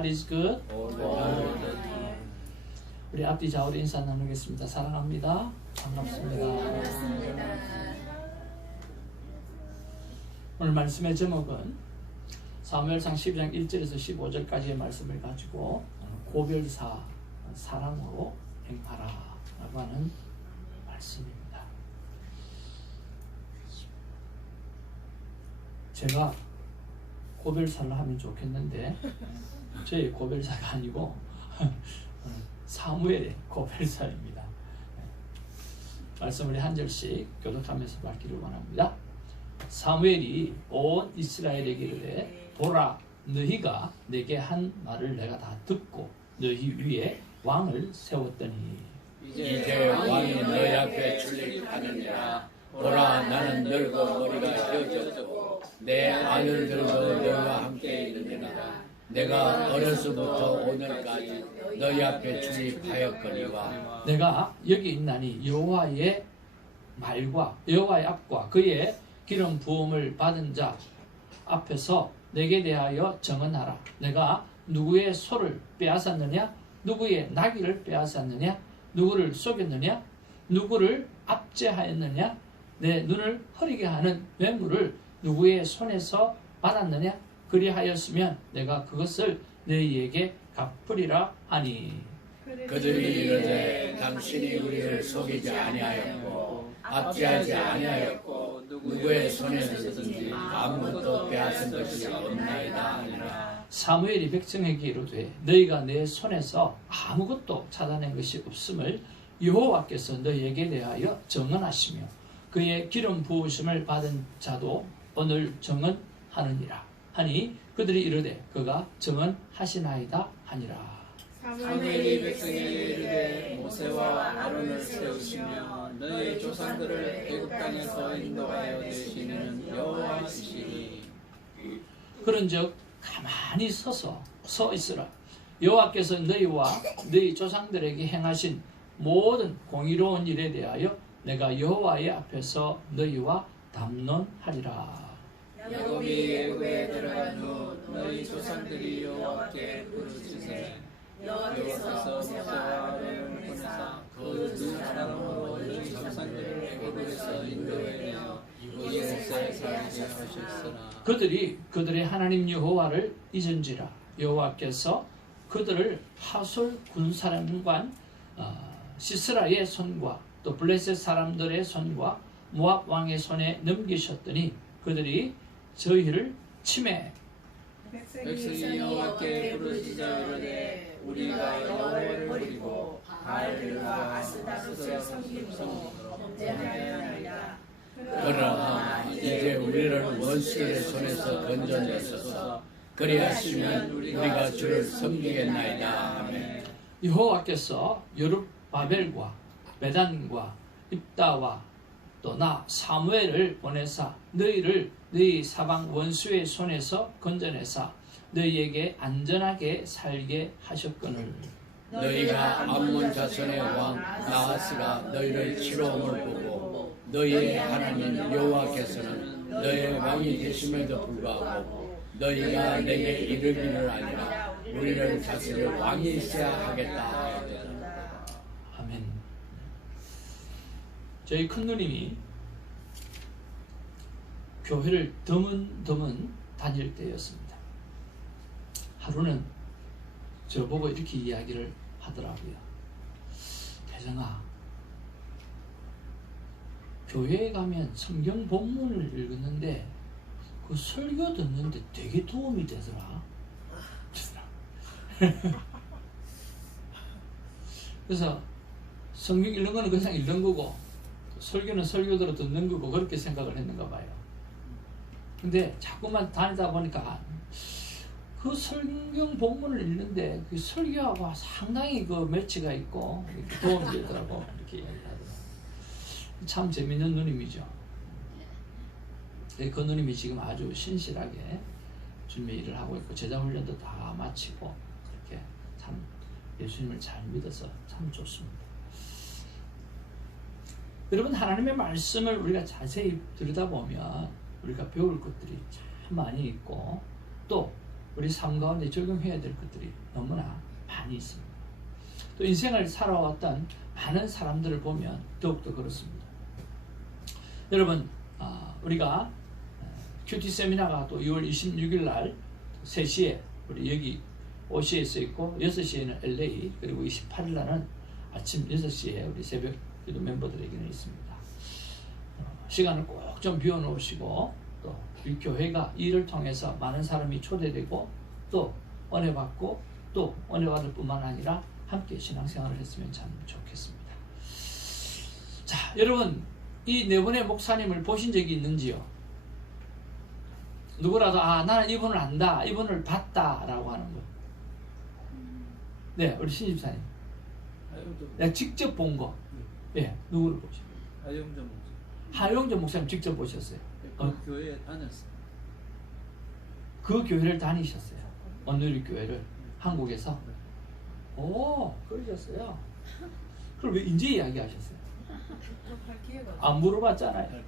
God is good. 우리 앞뒤 좌우로 인사 나누겠습니다. 사랑합니다. 반갑습니다. 오늘 말씀의 제목은 사무엘상 12장 1절에서 15절까지의 말씀을 가지고 고별사 사랑으로 행하라 라고 하는 말씀입니다. 제가 고별사를 하면 좋겠는데 저희 고별사가 아니고 사무엘의 고별사입니다. 말씀을 한 절씩 교독하면서 받기를 원합니다. 사무엘이 온 이스라엘에게 이르되 보라, 너희가 내게 한 말을 내가 다 듣고 너희 위에 왕을 세웠더니 이제 왕이 너희 앞에 출입하느니라. 보라, 나는 늙어 머리가 휘어졌고 내 아들들도 너희와 함께 있느니라. 내가 어려서부터 오늘까지 너희 앞에 출입하였거니와 내가 여기 있나니 여호와의 말과 여호와의 앞과 그의 기름 부음을 받은 자 앞에서 내게 대하여 정언하라. 내가 누구의 소를 빼앗았느냐? 누구의 나귀를 빼앗았느냐? 누구를 속였느냐? 누구를 압제하였느냐? 내 눈을 흐리게 하는 뇌물을 누구의 손에서 받았느냐? 그리하였으면 내가 그것을 너희에게 갚으리라 하니 그들이 이르되 당신이 우리를 속이지 아니하였고 압제하지 아니하였고 누구의 손에서든지 아무것도 빼앗은 것이 없나이다 하니라. 사무엘이 백성에게 이르되 너희가 내 손에서 아무것도 찾아낸 것이 없음을 여호와께서 너희에게 대하여 정언하시며 그의 기름 부으심을 받은 자도 오늘 정언하느니라 하니 그들이 이르되 그가 정언하시나이다 하니라. 사무엘이 백성에게 이르되 모세와 아론을 세우시며 너희 조상들을 애굽 땅에서 인도하여 내시는 여호와시니 그런즉 가만히 서 있으라. 여호와께서 너희와 너희 조상들에게 행하신 모든 공의로운 일에 대하여 내가 여호와의 앞에서 너희와 담론하리라. 야곱이 애굽에 들어간 후 너희 조상들이 여호와께 부르짖으되 여호와께서 모세와 아론을 보내사 그 두 사람으로 너희 조상들을 애굽에서 인도해내어 이곳에 살게 하셨으나 그들이 그들의 하나님 여호와를 잊은지라. 여호와께서 그들을 하솔 군사령관 시스라의 손과 또 블레셋 사람들의 손과 모압 왕의 손에 넘기셨더니 그들이 저희를 침해. 백성이 여호와께 부르짖어 이르되 우리가 여호와를 버리고 바알과 아스타롯을 섬김으로 범죄하였나이다. 그러나 이제 우리를 원수들의 손에서 건져내소서. 그리하시면 우리가 주를 섬기겠나이다. 아멘. 여호와께서 여룹바벨과 베단과 입다와 또 나 사무엘을 보내사 너희를 너희 사방 원수의 손에서 건져내사 너희에게 안전하게 살게 하셨거늘 너희가 암몬 자손의 왕 나하스가 너희를 치러옴을 보고 너희의 하나님 여호와께서는 너희의 왕이 되심에도 불구하고 너희가 내게 이르기를 아니라 우리를 다스릴 왕이 있어야 하겠다 하였다. 아멘. 저희 큰누님이 교회를 드문드문 다닐 때였습니다. 하루는 저보고 이렇게 이야기를 하더라고요. 대정아, 교회에 가면 성경 본문을 읽었는데 그 설교 듣는데 되게 도움이 되더라. 그래서 성경 읽는 거는 그냥 읽는 거고 설교는 설교대로 듣는 거고 그렇게 생각을 했는가 봐요. 근데 자꾸만 다니다 보니까 그 성경 본문을 읽는데 그 설교하고 상당히 그 매치가 있고 도움이 되더라고. 이렇게 이야기를 하더라고요. 참 재밌는 누님이죠. 그 누님이 지금 아주 신실하게 주님의 일을 하고 있고 제자 훈련도 다 마치고 그렇게 참 예수님을 잘 믿어서 참 좋습니다. 여러분, 하나님의 말씀을 우리가 자세히 들여다보면 우리가 배울 것들이 참 많이 있고 또 우리 삶 가운데 적용해야 될 것들이 너무나 많이 있습니다. 또 인생을 살아왔던 많은 사람들을 보면 더욱더 그렇습니다. 여러분, 우리가 큐티 세미나가 또 6월 26일 날 3시에 우리 여기 OC에서 있고 6시에는 LA, 그리고 28일 날은 아침 6시에 우리 새벽 기도 멤버들에게는 있습니다. 시간을 꼭 좀 비워놓으시고 또 우리 교회가 이를 통해서 많은 사람이 초대되고 또 은혜 받고 또 은혜 받을 뿐만 아니라 함께 신앙생활을 했으면 참 좋겠습니다. 자, 여러분, 이 네 분의 목사님을 보신 적이 있는지요? 누구라도 나는 이분을 안다, 이분을 봤다 라고 하는 거. 네, 우리 신집사님. 내가 직접 본 거. 예, 누구를 보셨어요? 하영정 목사. 하영정 목사님 직접 보셨어요? 그 교회에 다녔어요. 그 교회를 다니셨어요? 어느 교회를? 한국에서? 오, 그러셨어요? 그럼 왜 이제 이야기하셨어요? 안 물어봤잖아요.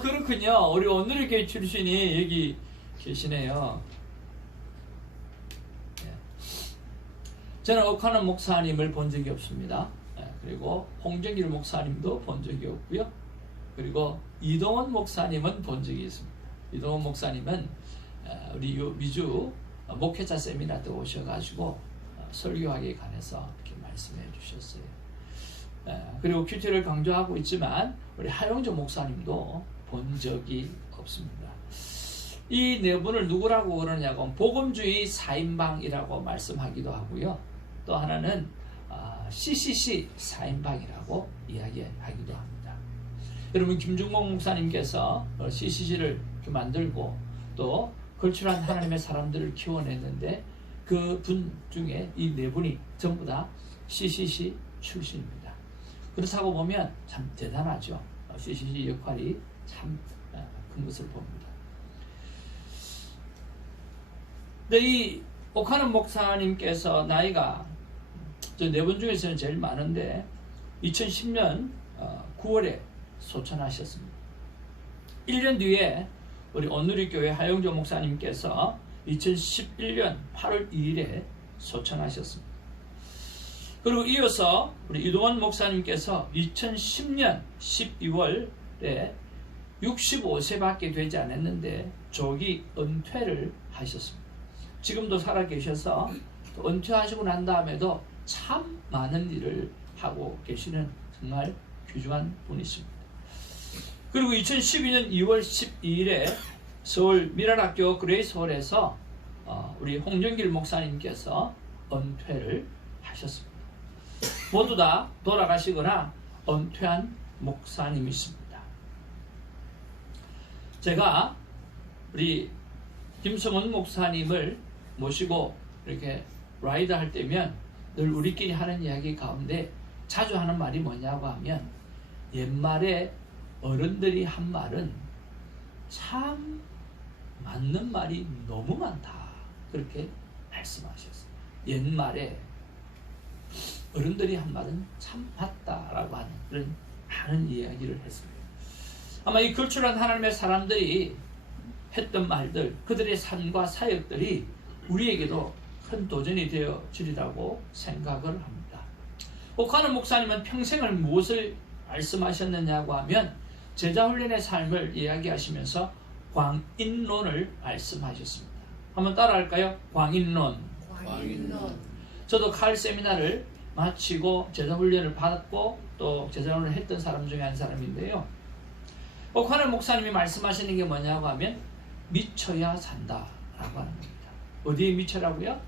그렇군요. 우리 오늘의 교회 출신이 여기 계시네요. 저는 오카는 목사님을 본 적이 없습니다. 그리고 홍정길 목사님도 본 적이 없고요. 그리고 이동원 목사님은 본 적이 있습니다. 이동원 목사님은 우리 미주 목회자 세미나 때 오셔가지고 설교하기에 관해서 이렇게 말씀해 주셨어요. 그리고 큐티를 강조하고 있지만 우리 하영조 목사님도 본 적이 없습니다. 이 네 분을 누구라고 그러냐고 복음주의 4인방이라고 말씀하기도 하고요. 또 하나는 CCC 4인방이라고 이야기하기도 합니다. 여러분, 김중복 목사님께서 CCC를 만들고 또 걸출한 하나님의 사람들을 키워냈는데 그 분 중에 이 네 분이 전부 다 CCC 출신입니다. 그렇다고 보면 참 대단하죠. CCC 역할이 참 큰 것을 봅니다. 근데 이 오카는 목사님께서 나이가 저 네 분 중에서는 제일 많은데 2010년 9월에 소천하셨습니다. 1년 뒤에 우리 온누리교회 하영조 목사님께서 2011년 8월 2일에 소천하셨습니다. 그리고 이어서 우리 이동원 목사님께서 2010년 12월에 65세밖에 되지 않았는데 조기 은퇴를 하셨습니다. 지금도 살아계셔서 은퇴하시고 난 다음에도 참 많은 일을 하고 계시는 정말 귀중한 분이십니다. 그리고 2012년 2월 12일에 서울 미랄학교 그레이스홀에서 우리 홍정길 목사님께서 은퇴를 하셨습니다. 모두 다 돌아가시거나 은퇴한 목사님이십니다. 제가 우리 김성원 목사님을 모시고 이렇게 라이드 할 때면 늘 우리끼리 하는 이야기 가운데 자주 하는 말이 뭐냐고 하면 옛말에 어른들이 한 말은 참 맞는 말이 너무 많다, 그렇게 말씀하셨어요. 옛말에 어른들이 한 말은 참 맞다라고 하는 그런 많은 이야기를 했습니다. 아마 이 걸출한 하나님의 사람들이 했던 말들, 그들의 삶과 사역들이 우리에게도 큰 도전이 되어지리라고 생각을 합니다. 오카는 목사님은 평생을 무엇을 말씀하셨느냐고 하면 제자훈련의 삶을 이야기하시면서 광인론을 말씀하셨습니다. 한번 따라할까요? 광인론. 저도 칼 세미나를 마치고 제자훈련을 받았고 또 제자훈련을 했던 사람 중에 한 사람인데요. 오카는 목사님이 말씀하시는 게 뭐냐고 하면 미쳐야 산다라고 하는 겁니다. 어디에 미쳐라고요?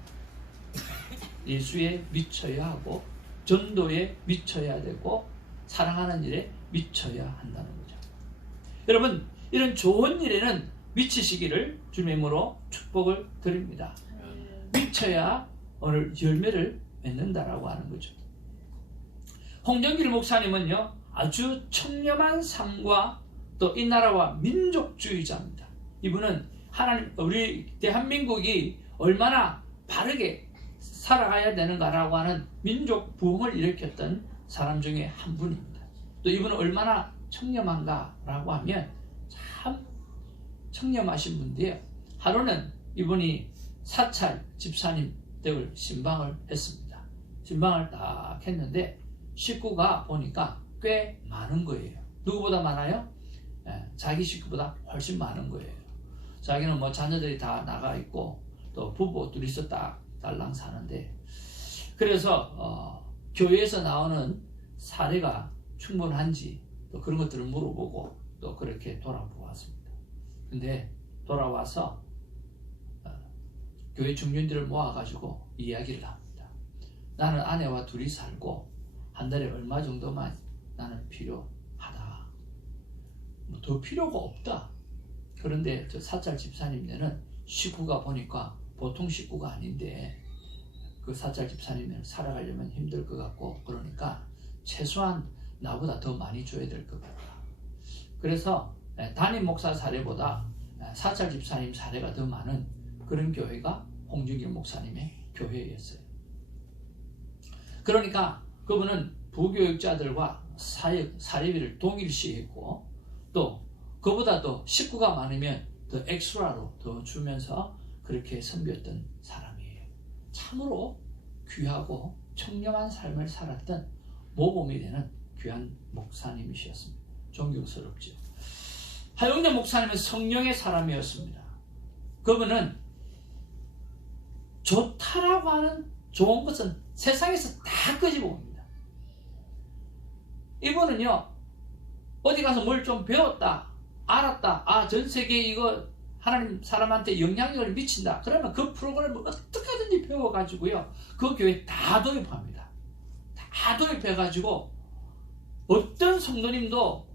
예수에 미쳐야 하고 전도에 미쳐야 되고 사랑하는 일에 미쳐야 한다는 거죠. 여러분, 이런 좋은 일에는 미치시기를 주님으로 축복을 드립니다. 미쳐야 오늘 열매를 맺는다라고 하는 거죠. 홍정길 목사님은요, 아주 청렴한 삶과 또 이 나라와 민족주의자입니다. 이분은 하나님, 우리 대한민국이 얼마나 바르게 살아가야 되는가라고 하는 민족 부흥을 일으켰던 사람 중에 한 분입니다. 또 이분은 얼마나 청렴한가라고 하면 참 청렴하신 분인데요. 하루는 이분이 사찰 집사님 댁을 신방을 했습니다. 신방을 딱 했는데 식구가 보니까 꽤 많은 거예요. 누구보다 많아요? 자기 식구보다 훨씬 많은 거예요. 자기는 뭐 자녀들이 다 나가 있고 또 부부 둘이서 딱 달랑 사는데, 그래서 교회에서 나오는 사례가 충분한지 또 그런 것들을 물어보고 또 그렇게 돌아보았습니다. 근데 돌아와서 교회 중년들을 모아가지고 이야기를 합니다. 나는 아내와 둘이 살고 한 달에 얼마 정도만 나는 필요하다. 뭐 더 필요가 없다. 그런데 저 사찰 집사님네는 식구가 보니까 보통 식구가 아닌데 그 사찰 집사님은 살아가려면 힘들 것 같고, 그러니까 최소한 나보다 더 많이 줘야 될 것 같다. 그래서 담임 목사 사례보다 사찰 집사님 사례가 더 많은 그런 교회가 홍준길 목사님의 교회였어요. 그러니까 그분은 부교육자들과 사례비를 동일시했고, 또 그보다 더 식구가 많으면 더 엑스트라로 더 주면서 그렇게 섬겼던 사람이에요. 참으로 귀하고 청렴한 삶을 살았던 모범이 되는 귀한 목사님이셨습니다. 존경스럽죠. 하용렬 목사님은 성령의 사람이었습니다. 그분은 좋다라고 하는 좋은 것은 세상에서 다 끄집어옵니다. 이분은요, 어디 가서 뭘 좀 배웠다, 알았다, 전 세계에 이거 하나님 사람한테 영향력을 미친다, 그러면 그 프로그램을 어떻게 하든지 배워가지고요, 그 교회에 다 도입합니다. 다 도입해가지고 어떤 성도님도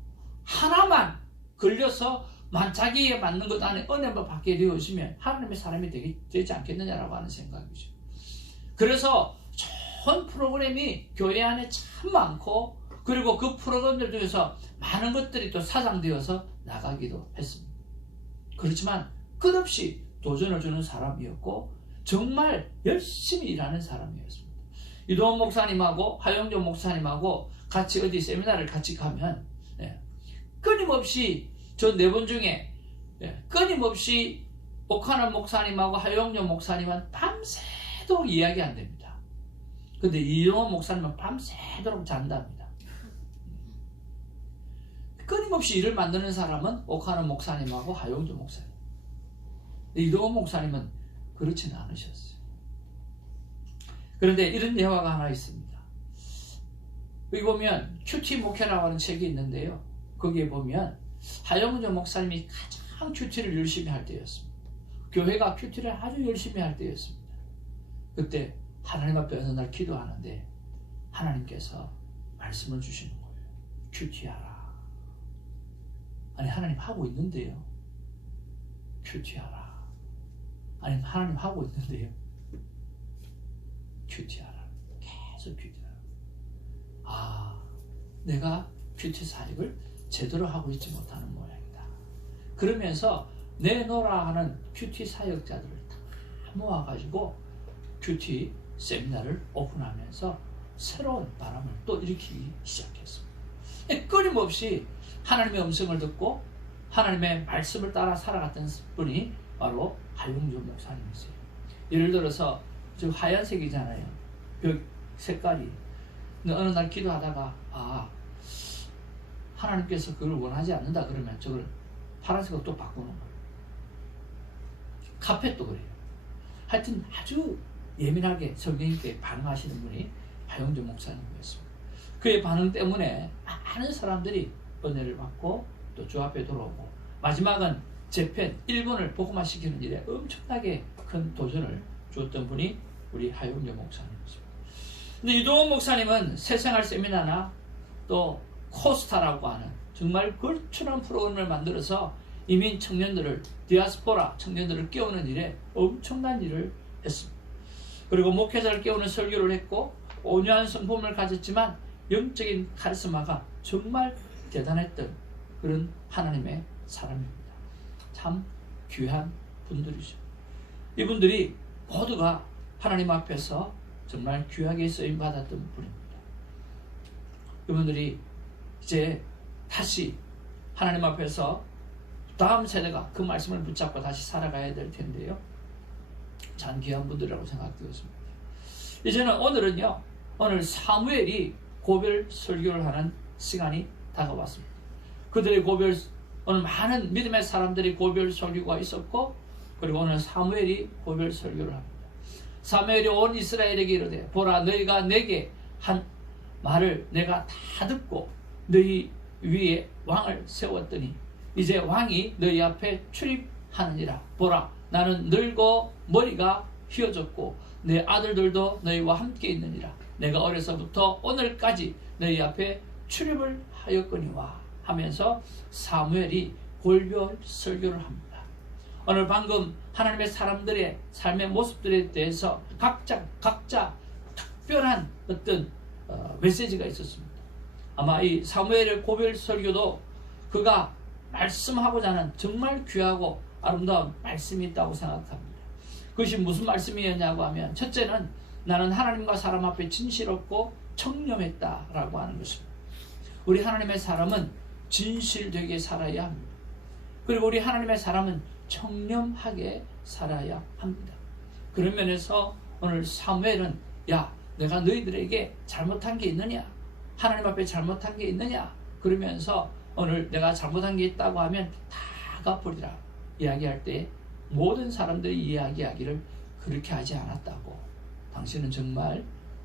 하나만 걸려서 자기에 맞는 것 안에 은혜만 받게 되어지면 하나님의 사람이 되지 않겠느냐라고 하는 생각이죠. 그래서 좋은 프로그램이 교회 안에 참 많고, 그리고 그 프로그램들 중에서 많은 것들이 또 사장되어서 나가기도 했습니다. 그렇지만 끝없이 도전을 주는 사람이었고 정말 열심히 일하는 사람이었습니다. 이동원 목사님하고 하용조 목사님하고 같이 어디 세미나를 같이 가면 끊임없이 저 네 번 중에 끊임없이 오카나 목사님하고 하용조 목사님은 밤새도록 이야기 안 됩니다. 근데 이동원 목사님은 밤새도록 잔답니다. 끊임없이 일을 만드는 사람은 오카나 목사님하고 하용조 목사님. 이동원 목사님은 그렇지는 않으셨어요. 그런데 이런 예화가 하나 있습니다. 여기 보면 큐티 목회라고 하는 책이 있는데요, 거기에 보면 하용조 목사님이 가장 큐티를 열심히 할 때였습니다. 교회가 큐티를 아주 열심히 할 때였습니다. 그때 하나님 앞에 어느 날 기도하는데 하나님께서 말씀을 주시는 거예요. 큐티하라. 아니, 하나님 하고 있는데요. 큐티하라. 아니, 하나님 하고 있는데요. 큐티하라. 계속 큐티하라. 내가 큐티 사역을 제대로 하고 있지 못하는 모양이다. 그러면서 내놓으라 하는 큐티 사역자들을 다 모아가지고 큐티 세미나를 오픈하면서 새로운 바람을 또 일으키기 시작했습니다. 끊임없이 하나님의 음성을 듣고 하나님의 말씀을 따라 살아갔던 분이 바로 하용조 목사님이세요. 예를 들어서 지금 하얀색이잖아요, 벽 색깔이. 근데 어느 날 기도하다가 하나님께서 그걸 원하지 않는다 그러면 저걸 파란색으로 또 바꾸는 거예요. 카펫도 그래요. 하여튼 아주 예민하게 성령 있게 반응하시는 분이 하용조 목사님이었습니다. 그의 반응 때문에 많은 사람들이 은혜를 받고 또 주 앞에 돌아오고, 마지막은 재편 일본을 복음화시키는 일에 엄청나게 큰 도전을 주었던 분이 우리 하용조 목사님이었습니다. 근데 이동원 목사님은 새생활 세미나나 또 코스타라고 하는 정말 걸출한 프로그램을 만들어서 이민 청년들을, 디아스포라 청년들을 깨우는 일에 엄청난 일을 했습니다. 그리고 목회자를 깨우는 설교를 했고 온유한 성품을 가졌지만 영적인 카리스마가 정말 대단했던 그런 하나님의 사람입니다. 참 귀한 분들이죠. 이분들이 모두가 하나님 앞에서 정말 귀하게 쓰임받았던 분입니다. 이분들이 이제 다시 하나님 앞에서 다음 세대가 그 말씀을 붙잡고 다시 살아가야 될 텐데요. 참 귀한 분들이라고 생각되었습니다. 이제는 오늘은요, 오늘 사무엘이 고별 설교를 하는 시간이 다가왔습니다. 그들의 고별, 오늘 많은 믿음의 사람들이 고별 설교가 있었고, 그리고 오늘 사무엘이 고별 설교를 합니다. 사무엘이 온 이스라엘에게 이르되, 보라, 너희가 내게 한 말을 내가 다 듣고 너희 위에 왕을 세웠더니 이제 왕이 너희 앞에 출입하느니라. 보라, 나는 늙어 머리가 휘어졌고 내 아들들도 너희와 함께 있느니라. 내가 어려서부터 오늘까지 너희 앞에 출입을 하였거니와 하면서 사무엘이 골별 설교를 합니다. 오늘 방금 하나님의 사람들의 삶의 모습들에 대해서 각자 특별한 어떤 메시지가 있었습니다. 아마 이 사무엘의 고별 설교도 그가 말씀하고자 하는 정말 귀하고 아름다운 말씀이 있다고 생각합니다. 그것이 무슨 말씀이었냐고 하면, 첫째는 나는 하나님과 사람 앞에 진실없고 청렴했다라고 하는 것입니다. 우리 하나님의 사람은 진실되게 살아야 합니다. 그리고 우리 하나님의 사람은 청렴하게 살아야 합니다. 그런 면에서 오늘 사무엘은, 야, 내가 너희들에게 잘못한 게 있느냐? 하나님 앞에 잘못한 게 있느냐? 그러면서 오늘 내가 잘못한 게 있다고 하면 다 갚으리라 이야기할 때 모든 사람들이 이야기하기를 그렇게 하지 않았다고, 당신은 정말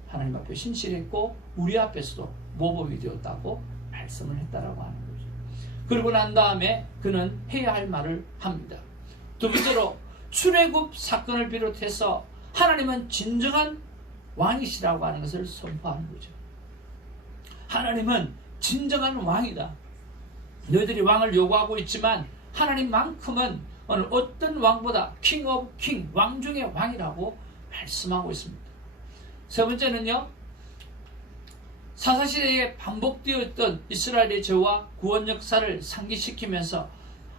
하나님 앞에 신실했고 우리 앞에서도 모범이 되었다고 말씀을 했다라고 하는 거죠. 그러고 난 다음에 그는 해야 할 말을 합니다. 두 번째로 출애굽 사건을 비롯해서 하나님은 진정한 왕이시라고 하는 것을 선포하는 거죠. 하나님은 진정한 왕이다. 너희들이 왕을 요구하고 있지만 하나님만큼은 오늘 어떤 왕보다 king of king, 왕 중의 왕이라고 말씀하고 있습니다. 세 번째는요, 사사시대에 반복되었던 이스라엘의 죄와 구원 역사를 상기시키면서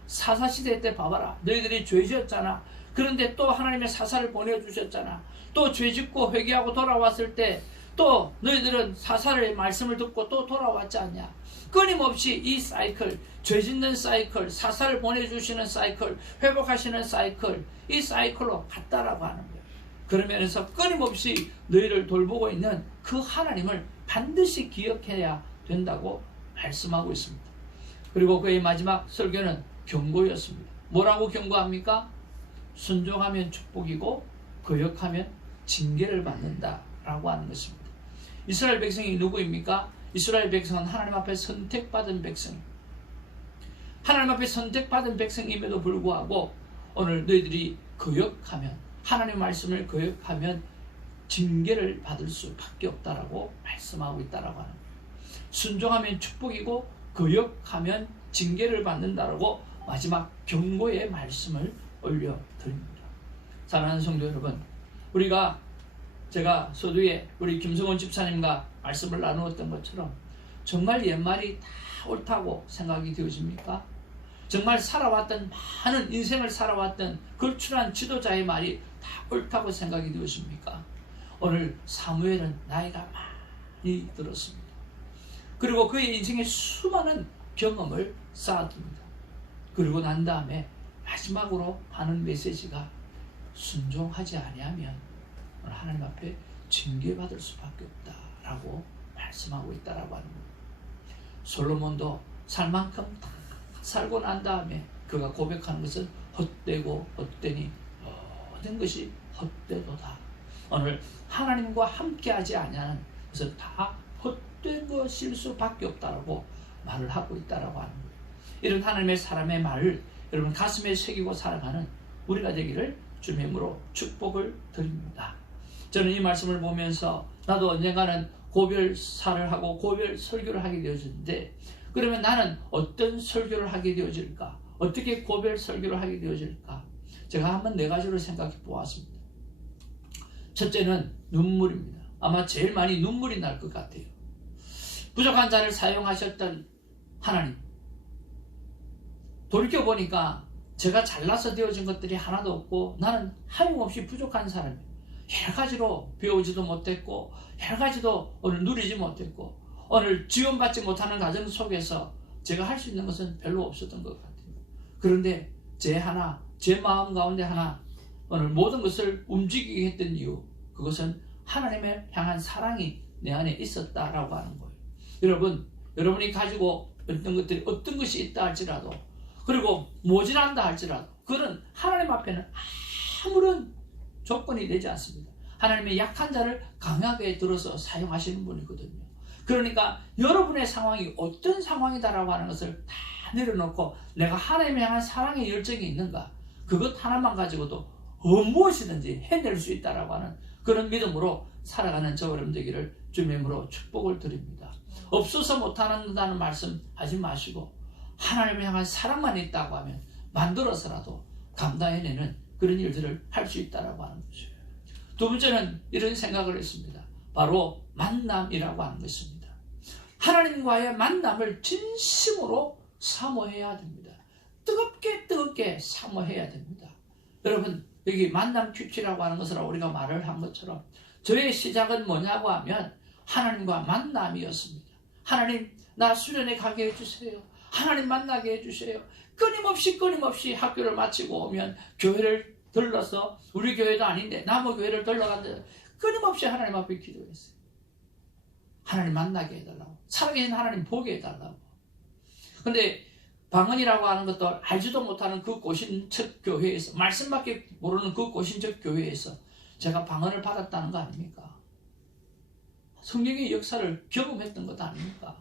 사사시대 때 봐봐라, 너희들이 죄지었잖아. 그런데 또 하나님의 사사를 보내주셨잖아. 또 죄짓고 회개하고 돌아왔을 때 또 너희들은 사사의 말씀을 듣고 또 돌아왔지 않냐. 끊임없이 이 사이클, 죄짓는 사이클, 사사를 보내주시는 사이클, 회복하시는 사이클, 이 사이클로 갔다라고 하는 거예요. 그런 면에서 끊임없이 너희를 돌보고 있는 그 하나님을 반드시 기억해야 된다고 말씀하고 있습니다. 그리고 그의 마지막 설교는 경고였습니다. 뭐라고 경고합니까? 순종하면 축복이고 거역하면 징계를 받는다라고 하는 것입니다. 이스라엘 백성이 누구입니까? 이스라엘 백성은 하나님 앞에 선택받은 백성입니다. 하나님 앞에 선택받은 백성임에도 불구하고 오늘 너희들이 거역하면, 하나님의 말씀을 거역하면 징계를 받을 수밖에 없다라고 말씀하고 있다라고 하는 거예요. 순종하면 축복이고 거역하면 징계를 받는다라고 마지막 경고의 말씀을 올려드립니다. 사랑하는 성도 여러분, 제가 서두에 우리 김성원 집사님과 말씀을 나누었던 것처럼 정말 옛말이 다 옳다고 생각이 되어집니까? 정말 살아왔던, 많은 인생을 살아왔던 걸출한 지도자의 말이 다 옳다고 생각이 되어집니까? 오늘 사무엘은 나이가 많이 들었습니다. 그리고 그의 인생에 수많은 경험을 쌓았습니다. 그리고 난 다음에 마지막으로 하는 메시지가 순종하지 아니하면 하나님 앞에 징계받을 수밖에 없다라고 말씀하고 있다라고 하는 거예요. 솔로몬도 살 만큼 다 살고 난 다음에 그가 고백하는 것은 헛되고 헛되니 모든 것이 헛되도다. 오늘 하나님과 함께하지 아니하는 것은 다 헛된 것일 수밖에 없다라고 말을 하고 있다라고 하는 거예요. 이런 하나님의 사람의 말을 여러분 가슴에 새기고 살아가는 우리가 되기를 주님의 이름으로 축복을 드립니다. 저는 이 말씀을 보면서 나도 언젠가는 고별사를 하고 고별 설교를 하게 되어졌는데, 그러면 나는 어떤 설교를 하게 되어질까? 어떻게 고별 설교를 하게 되어질까? 제가 한번 4가지로 생각해 보았습니다. 첫째는 눈물입니다. 아마 제일 많이 눈물이 날 것 같아요. 부족한 자를 사용하셨던 하나님, 돌이켜보니까 제가 잘나서 되어진 것들이 하나도 없고 나는 하염없이 부족한 사람이에요. 여러 가지로 배우지도 못했고 여러 가지도 오늘 누리지 못했고 오늘 지원받지 못하는 가정 속에서 제가 할 수 있는 것은 별로 없었던 것 같아요. 그런데 제 마음 가운데 하나 오늘 모든 것을 움직이게 했던 이유, 그것은 하나님을 향한 사랑이 내 안에 있었다라고 하는 거예요. 여러분, 여러분이 가지고 어떤 것이 있다 할지라도, 그리고 모자란다 할지라도, 그는 하나님 앞에는 아무런 조건이 되지 않습니다. 하나님의 약한 자를 강하게 들어서 사용하시는 분이거든요. 그러니까 여러분의 상황이 어떤 상황이다라고 하는 것을 다 내려놓고 내가 하나님을 향한 사랑의 열정이 있는가, 그것 하나만 가지고도 무엇이든지 해낼 수 있다라고 하는 그런 믿음으로 살아가는 저 여러분 되기를 주님의 이름으로 축복을 드립니다. 없어서 못한다는 말씀 하지 마시고 하나님을 향한 사랑만 있다고 하면 만들어서라도 감당해내는 그런 일들을 할 수 있다라고 하는 것이에요. 두 번째는 이런 생각을 했습니다. 바로 만남이라고 하는 것입니다. 하나님과의 만남을 진심으로 사모해야 됩니다. 뜨겁게 사모해야 됩니다. 여러분, 여기 만남 큐티라고 하는 것을 우리가 말을 한 것처럼 저의 시작은 뭐냐고 하면 하나님과 만남이었습니다. 하나님, 나 수련회 가게 해주세요. 하나님 만나게 해주세요. 끊임없이 학교를 마치고 오면 교회를 들러서, 우리 교회도 아닌데 남의 교회를 들러갔는데 끊임없이 하나님 앞에 기도했어요. 하나님 만나게 해달라고, 살아계신 하나님 보게 해달라고. 근데 방언이라고 하는 것도 알지도 못하는 그 고신적 교회에서, 말씀밖에 모르는 그 고신적 교회에서 제가 방언을 받았다는 거 아닙니까? 성령의 역사를 경험했던 것 아닙니까?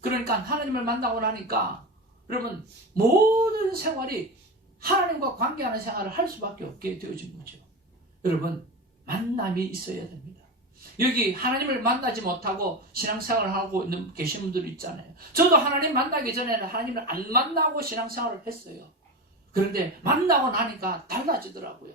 그러니까 하나님을 만나고 나니까 여러분 모든 생활이 하나님과 관계하는 생활을 할 수밖에 없게 되어진 거죠. 여러분, 만남이 있어야 됩니다. 여기 하나님을 만나지 못하고 신앙생활을 하고 계신 분들이 있잖아요. 저도 하나님 만나기 전에는 하나님을 안 만나고 신앙생활을 했어요. 그런데 만나고 나니까 달라지더라고요.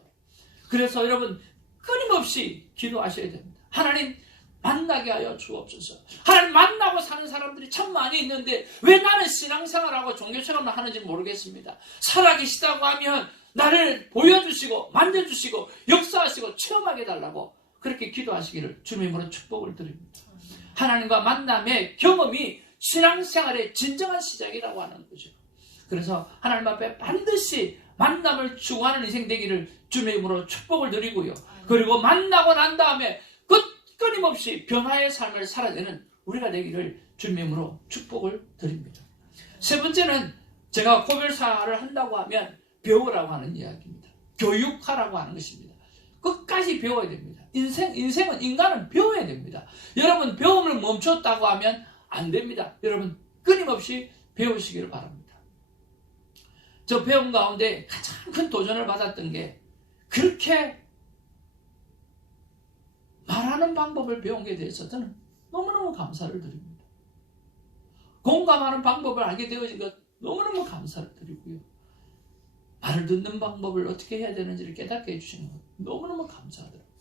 그래서 여러분 끊임없이 기도하셔야 됩니다. 하나님 만나게 하여 주옵소서. 하나님 만나고 사는 사람들이 참 많이 있는데 왜 나는 신앙생활하고 종교생활만 하는지 모르겠습니다. 살아계시다고 하면 나를 보여주시고 만져주시고 역사하시고 체험하게 해달라고 그렇게 기도하시기를 주님으로 축복을 드립니다. 하나님과 만남의 경험이 신앙생활의 진정한 시작이라고 하는 거죠. 그래서 하나님 앞에 반드시 만남을 추구하는 인생 되기를 주님의 이름으로 축복을 드리고요. 그리고 만나고 난 다음에 끊임없이 변화의 삶을 살아내는 우리가 되기를 주님의 이름으로 축복을 드립니다. 세 번째는 제가 고별사를 한다고 하면 배우라고 하는 이야기입니다. 교육하라고 하는 것입니다. 끝까지 배워야 됩니다. 인간은 배워야 됩니다. 여러분 배움을 멈췄다고 하면 안 됩니다. 여러분 끊임없이 배우시기를 바랍니다. 저 배움 가운데 가장 큰 도전을 받았던 게 그렇게 말하는 방법을 배운 게 대해서 저는 너무너무 감사를 드립니다. 공감하는 방법을 알게 되어진 것 너무너무 감사를 드리고요. 말을 듣는 방법을 어떻게 해야 되는지를 깨닫게 해주시는 것 너무너무 감사하더라고요.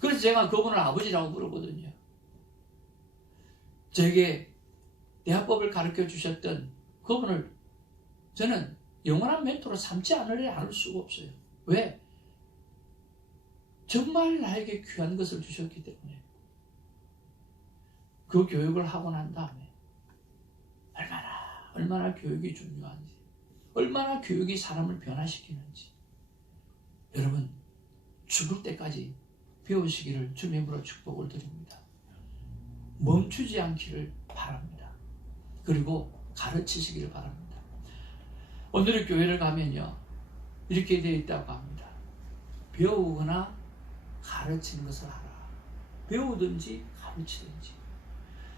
그래서 제가 그분을 아버지라고 부르거든요. 저에게 대화법을 가르쳐 주셨던 그분을 저는 영원한 멘토로 삼지 않을 수가 없어요. 왜? 정말 나에게 귀한 것을 주셨기 때문에. 그 교육을 하고 난 다음에 얼마나 교육이 중요한지, 얼마나 교육이 사람을 변화시키는지 여러분 죽을 때까지 배우시기를 주님의 이름으로 축복을 드립니다. 멈추지 않기를 바랍니다. 그리고 가르치시기를 바랍니다. 오늘의 교회를 가면요 이렇게 되어 있다고 합니다. 배우거나 가르치는 것을 하라. 배우든지 가르치든지.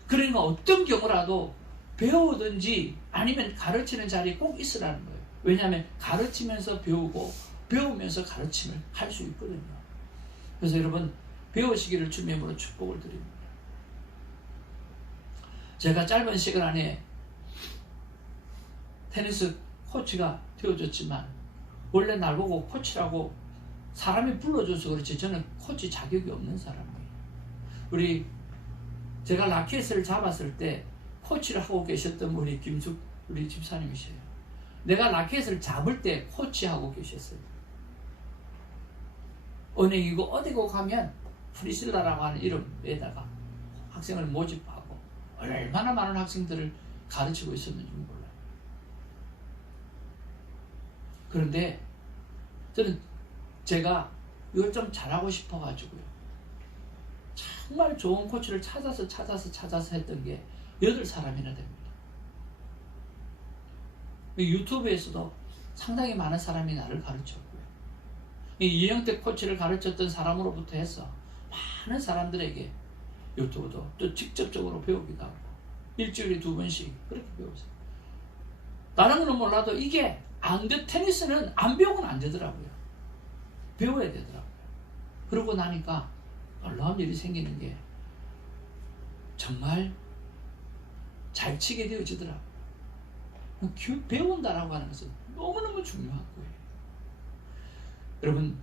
그러니까 어떤 경우라도 배우든지 아니면 가르치는 자리에 꼭 있으라는 거예요. 왜냐하면 가르치면서 배우고 배우면서 가르침을 할 수 있거든요. 그래서 여러분 배우시기를 주님의 이름으로 축복을 드립니다. 제가 짧은 시간 안에 테니스 코치가 되어줬지만 원래 나보고 코치라고 사람이 불러줘서 그렇지 저는 코치 자격이 없는 사람이에요. 제가 라켓을 잡았을 때 코치를 하고 계셨던 분이 김숙 우리 집사님이세요. 내가 라켓을 잡을 때 코치하고 계셨어요. 은행이고 어디고 가면 프리실라라고 하는 이름에다가 학생을 모집하고 얼마나 많은 학생들을 가르치고 있었는지 몰라요. 그런데 저는 제가 이걸 좀 잘하고 싶어가지고요. 정말 좋은 코치를 찾아서 했던 게 8사람이나 됩니다. 유튜브에서도 상당히 많은 사람이 나를 가르쳤고요. 이영택 코치를 가르쳤던 사람으로부터 해서 많은 사람들에게 유튜브도 또 직접적으로 배우기도 하고 일주일에 2번씩 그렇게 배우세요. 다른 거는 몰라도 이게 안 돼. 테니스는 안 배우면 안 되더라고요. 배워야 되더라고요. 그러고 나니까 놀라운 일이 생기는 게 정말 잘 치게 되어지더라고요. 배운다라고 하는 것은 너무너무 중요한 거예요. 여러분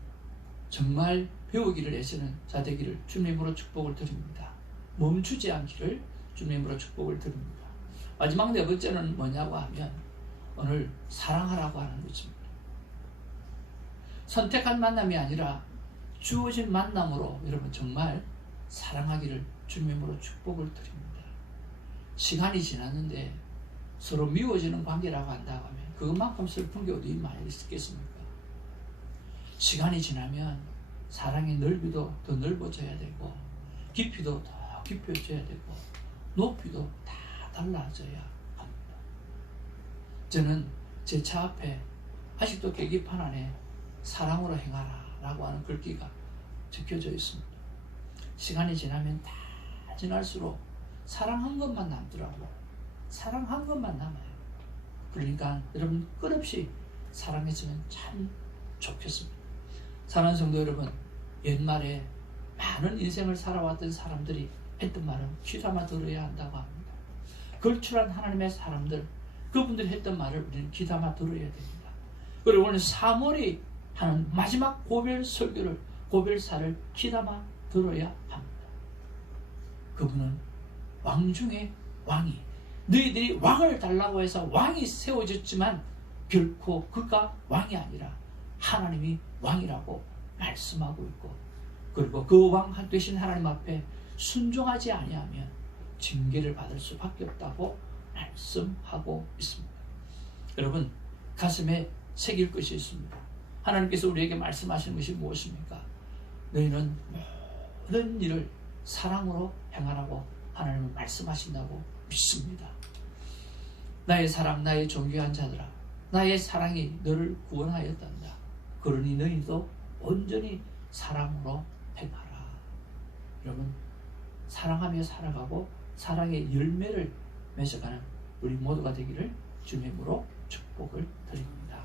정말 배우기를 애쓰는 자 되기를 주님으로 축복을 드립니다. 멈추지 않기를 주님으로 축복을 드립니다. 마지막 4번째는 뭐냐고 하면 오늘 사랑하라고 하는 것입니다. 선택한 만남이 아니라 주어진 만남으로 여러분 정말 사랑하기를 주님으로 축복을 드립니다. 시간이 지났는데 서로 미워지는 관계라고 한다고 하면 그것만큼 슬픈 게 어디 많이 있겠습니까? 시간이 지나면 사랑의 넓이도 더 넓어져야 되고 깊이도 더 깊어져야 되고 높이도 다 달라져야 합니다. 저는 제 차 앞에 아직도 계기판 안에 사랑으로 행하라 라고 하는 글귀가 적혀져 있습니다. 시간이 지나면 다 지날수록 사랑한 것만 남더라고요. 사랑한 것만 남아요. 그러니까 여러분 끝없이 사랑했으면 참 좋겠습니다. 사랑하는 성도 여러분, 옛말에 많은 인생을 살아왔던 사람들이 했던 말은 귀담아 들어야 한다고 합니다. 걸출한 하나님의 사람들, 그분들이 했던 말을 우리는 귀담아 들어야 됩니다. 그리고 오늘 사무엘이 하는 마지막 고별 설교를, 고별사를 귀담아 들어야 합니다. 그분은 왕 중에 왕이, 너희들이 왕을 달라고 해서 왕이 세워졌지만 결코 그가 왕이 아니라 하나님이 왕이라고 말씀하고 있고, 그리고 그 왕 되신 하나님 앞에 순종하지 아니하면 징계를 받을 수밖에 없다고 말씀하고 있습니다. 여러분 가슴에 새길 것이 있습니다. 하나님께서 우리에게 말씀하시는 것이 무엇입니까? 너희는 모든 일을 사랑으로 행하라고 하나님은 말씀하신다고 믿습니다. 나의 사랑, 나의 존귀한 자들아, 나의 사랑이 너를 구원하였단다. 그러니 너희도 온전히 사랑으로 행하라. 여러분 사랑하며 살아가고 사랑의 열매를 맺어가는 우리 모두가 되기를 주님으로 축복을 드립니다.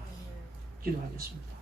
기도하겠습니다.